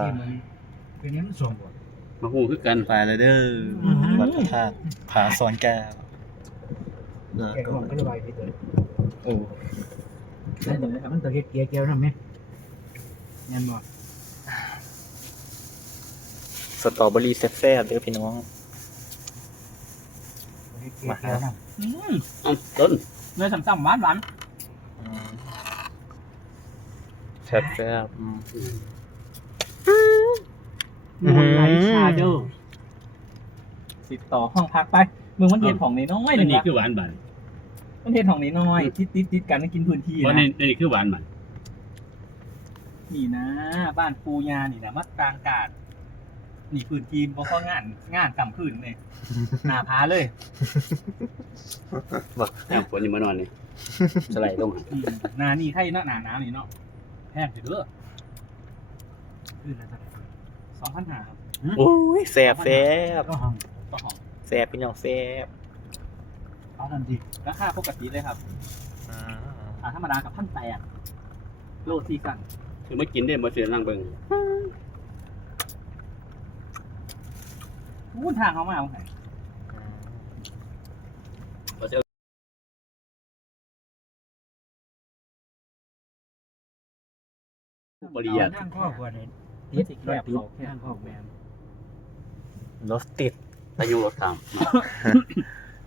ซีมันเป็นนี้มันสมบูรณ์ มาหูคือกัน ไปเลยเด้อวัดพระธาตุผาซ้อนแก้ว แกงของก็ระบายไปเถอะ โอ้ นั่นเดี๋ยวมันตัวเฮ็ดเกี๊ยวนั่นไหมแน่นบ่ สตรอเบอรี่แซ่บๆเด้อพี่น้อง เฮ็ดเกี๊ยวนั่น ต้น เนื้อสัมๆหวานหวาน แซ่บๆ มูนไลท์ชาโดว์ติดต่อห้องพักไปมึงมันเห็นของน้อยๆ อั นึ น ง นี้ วะ คือหวานบาน มันเห็นของน้อยๆติดกันกินพื้นที่ เพราะ นะ นี่คือหวานบาน นี่นะ บ้านปูยานี่นะมัดกลางกาดนี่พื้นที่เพราะงานต่ำพื้นเลยหนาพาเลย แอบฝนอยู่มานอนนี่สไลด์ลง นานี่ไข่เนาะหนาหนาวนี่เนาะแพงถือเด้อ ขึ้นแล้วครับ 2,500ครับ โอ้ยแซ่บ ก็ห้อง ต่อห้อง แซ่บพี่น้องแซ่บ เอาทันที ราคาปกติเลยครับธรรมดากับ1,800โลซีกัน คือไม่กินได้มาเสียนั่งเบิ่ง พูดทางเขามาเอาไหน บริยา นั่งข้อควรเนี่ย ติดแคบเขาแคบ นั่งข้อแมน รถติด อายุรถตาม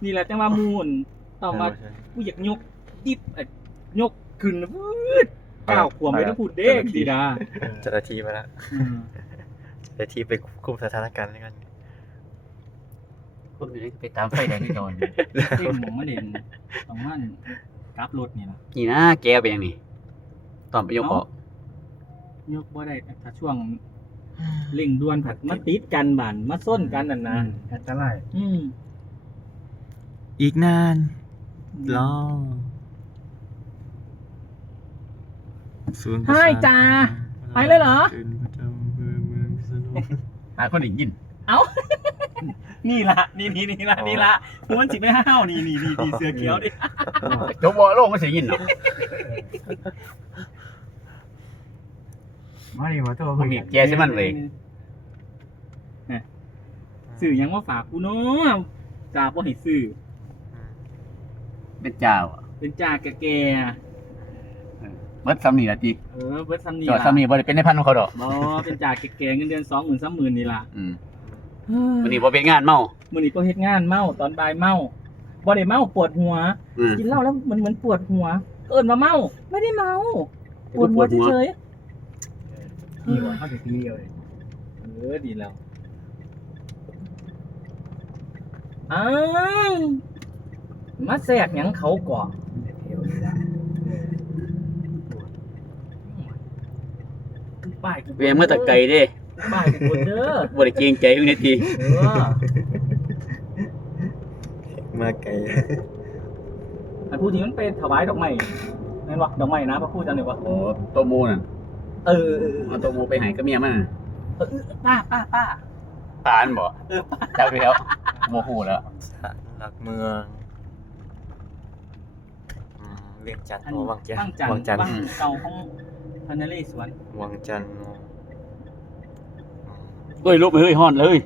นี่แหละจังว่ามูนต่อมากูอยากยกดิบยกขึ้นวืดก้าวขวมไม่ต้องพูดเด้กดีดา เจ้าหน้าที่มาแล้วเจ้าหน้าที่ไปคุมสถานการณ์แล้วกัน คนนี้ไปตามไฟแดงนี่นอน เส้นหมองมาเด่นตรงนั้นกราฟรถนี่นะ นี่นะแก้วเป็นยังนี่ตอนไปยกเกาะ ยกบ่ได้ถ้าช่วงเร่งด่วนผัดมาติดกันบานมาส้นกันนั่นนะ อันตราย อีกนานรอ ใช่จ้าไปเลยเหรอ หาคนอีกยิน นี่ละนี่ละคือมันจิไม่ห้าวนี่เสือเขียวดิ จบบ่โลกมันสิยินเนาะ มาดิมาโทษ มันมีแก้ใช่มันเลย สื่อยังว่าฝากกูเนาะจ่าบ่ให้สื่อ เป็นเจ้า เป็นจ่าแก่ เบิดซ้ำนี่ล่ะจิ เบิดซ้ำนี่ จอดซ้ำนี่บ่ได้เป็นในพันของเขาดอก บ่เป็นจ่าแก่เงินเดือน 20,000 30,000นี่ล่ะ วันนี้บ่เป็นงานเมา มื้อนี้ก็เฮ็ดงานเมาตอนบ่ายเมาบ่ได้เมาปวดหัว กินเหล้าแล้วมันเหมือนปวดหัวเอิ้นว่าเมาไม่ได้เมาปวดหัวเฉย นี่ว่าเขาจะทีเดียวเลย ๆดีแล้วอ้าวมาแทรกหยังเขาก่อ เที่ยวนี่ละ ป้ายกู เวียงมาแตะไกลเด้ ป้ายกูบนเด้อ บ่ได้เกรงใจอยู่นิดที มาไกล อันพูดที่มันเป็นถวายดอกไม้นั่นวะดอกไม้นะพระพูดจังเลยวะ โอ้ตัวหมูน่ะ เออ เอาตัวหมูไปให้กับเมียมันน่ะ ป้า ตาอันบ่เจ้าเดียวโมโหแล้ว สถานหลักเมืองเวียงจันทร์ อัน โอ้ นี้ วังจันท บ้าง ร์ จันท วังจันท ร์ ร์ บ้างเก่าของพันนเรศวร วังจันทร์ เฮ้ยลุกไปเฮ้ยฮ้อนเลย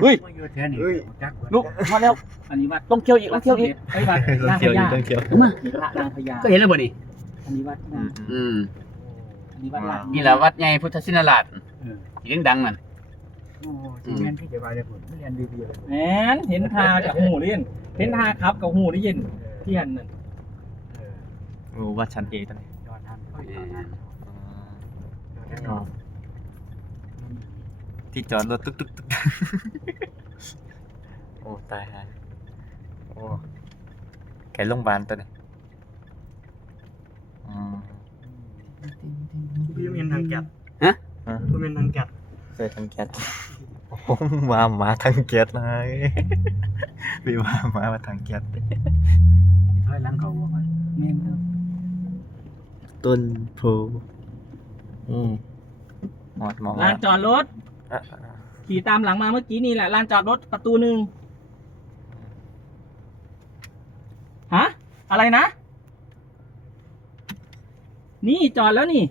เฮ้ย มาอยู่แถวนี้จัก ลุกมาแล้วอันนี้วัดต้องเที่ยวอีกต้องเที่ยวอีกไอ้วัดนางพญา ต้องเที่ยว มา พระนางพญา ก็เห็นแล้วบ่นี่ อันนี้วัดนาง อันนี้วัดลาด นี่แหละวัดใหญ่พุทธชินราชเสียงดังนั่น โอ้ที่แม่นที่จะมาเลยผมไม่เรียนดีๆเลย แหมเห็นทากับหูได้ยินเห็นทาครับกับหูได้ยินเที่ยนนั่น รู้ว่าชั้นเอตอนนี้ จอดทันค่อยจอดทันจอด ที่จอดรถตึกโอ้ตายฮะโอ้แกโรงพยาบาลตัวนี้ พี่เป็นทางแก๊ส ฮะ พี่เป็นทางแก๊ส เคยทำแก๊สโอ้มาทางแก๊สเลยพี่มาทางแก๊ส ถอยหลังเขาบอกว่า แม่นครับ ต้นโพหมดมอง ลานจอดรถขี่ตามหลังมาเมื่อกี้นี่แหละลานจอดรถประตูหนึ่งฮะอะไรนะ นี่จอดแล้วนี่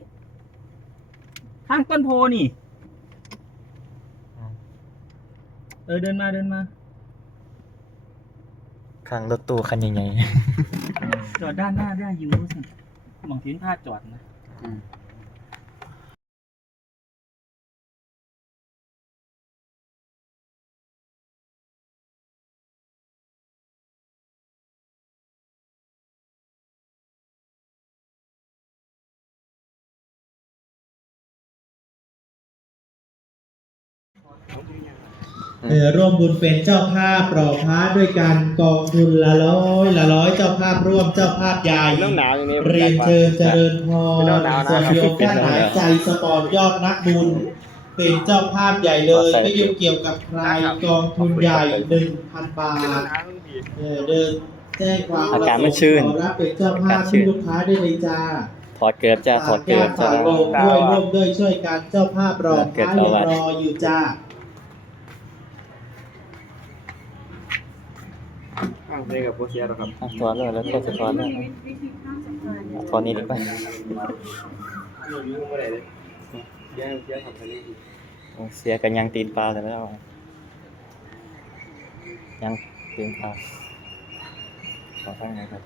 ข้างต้นโพนี่ เดินมา ข้างรถตู้คันใหญ่ จอดด้านหน้าได้อยู่สิบางทีพลาดจอดนะ ร่วมบุญเป็นเจ้าภาพรอพระด้วยกันกองทุนละร้อยเจ้าภาพร่วมเจ้าภาพใหญ่เรียนเชิญเจริญพรส่วนโยมท่านไหนใจสปอร์ตยอดนักบุญเป็นเจ้าภาพใหญ่เลยไม่ยุ่งเกี่ยวกับใครกองทุนใหญ่ 1,000 บาทเดินแจ้งความ ๆอากาศมันชื้น ขอรับเป็นเจ้าภาพที่ลูกค้าได้เลยจ้า ถอดเกิบจ้าถอดเกิบจ้า ฝากลงด้วยร่วมด้วยช่วยกันเจ้าภาพรอพระยังรออยู่จ้า ถอดเลยแล้วก็จะถอดเลยถอดนี้ดีกว่าเสียกันยังตีนปลาเลยแล้วยังตีนปลาขอตั้งไหนครับ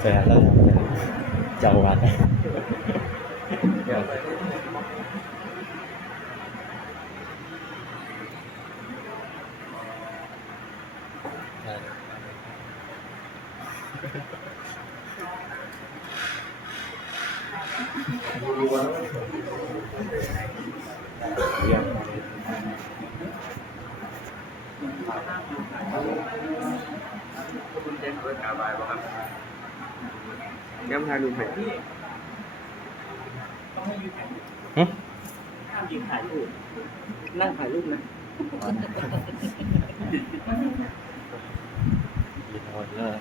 เสียแล้วเจ้าวัดย้ำทางดูใหม่ ห้ามยืนถ่ายรูปนั่งถ่ายรูปนะ ยินหมดเลย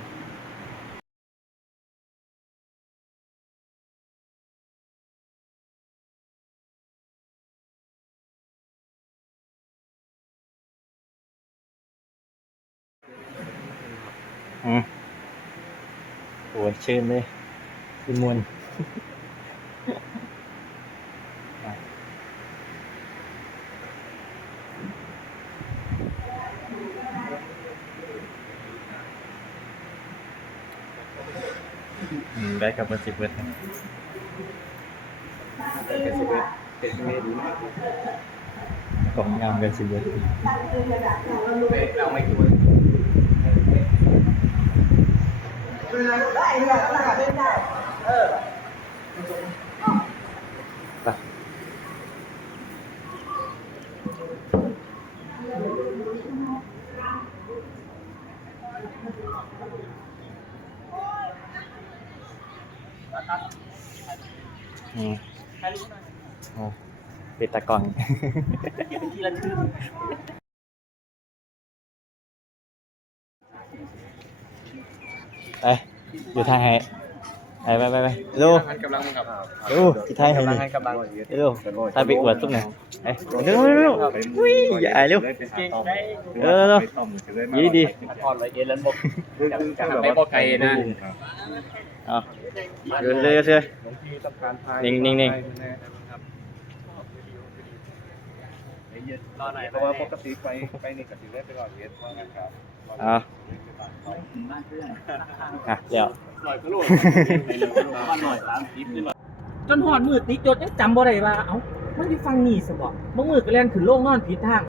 โอ้ยชื่นเลยชื่นมวนได้กับมา10 เบิร์ดกล่องงามกัน10 เบิร์ดเอาไม่กี่เบิร์ดปิดตะกอน เก็บเป็นที่ระลึก ไปอยู่ทางไหนไปดูดูที่ไทยให้นี่ดูถ้าไปอวดตุ๊กหน่อยเร็วอย่าเร็วยี่ดี ถอดไว้เอ็นแล้วบอก ไปบ่ไกลนะ เอาเดินเลยเชื่อนิ่งเพราะว่าปกติไปนี่ก็สิได้ไปรอเย็นว่างั้นครับ เอาเดี๋ยว หน่อยก็รู้ว่าหน่อย30นี่หน่อย จนหอดมืดติดจดยังจำบ่ได้ว่าเอ้ามันอยู่ฟังนี่ซะบ่บ่มืดก็แล่นขึ้นโลกนอนผิดทาง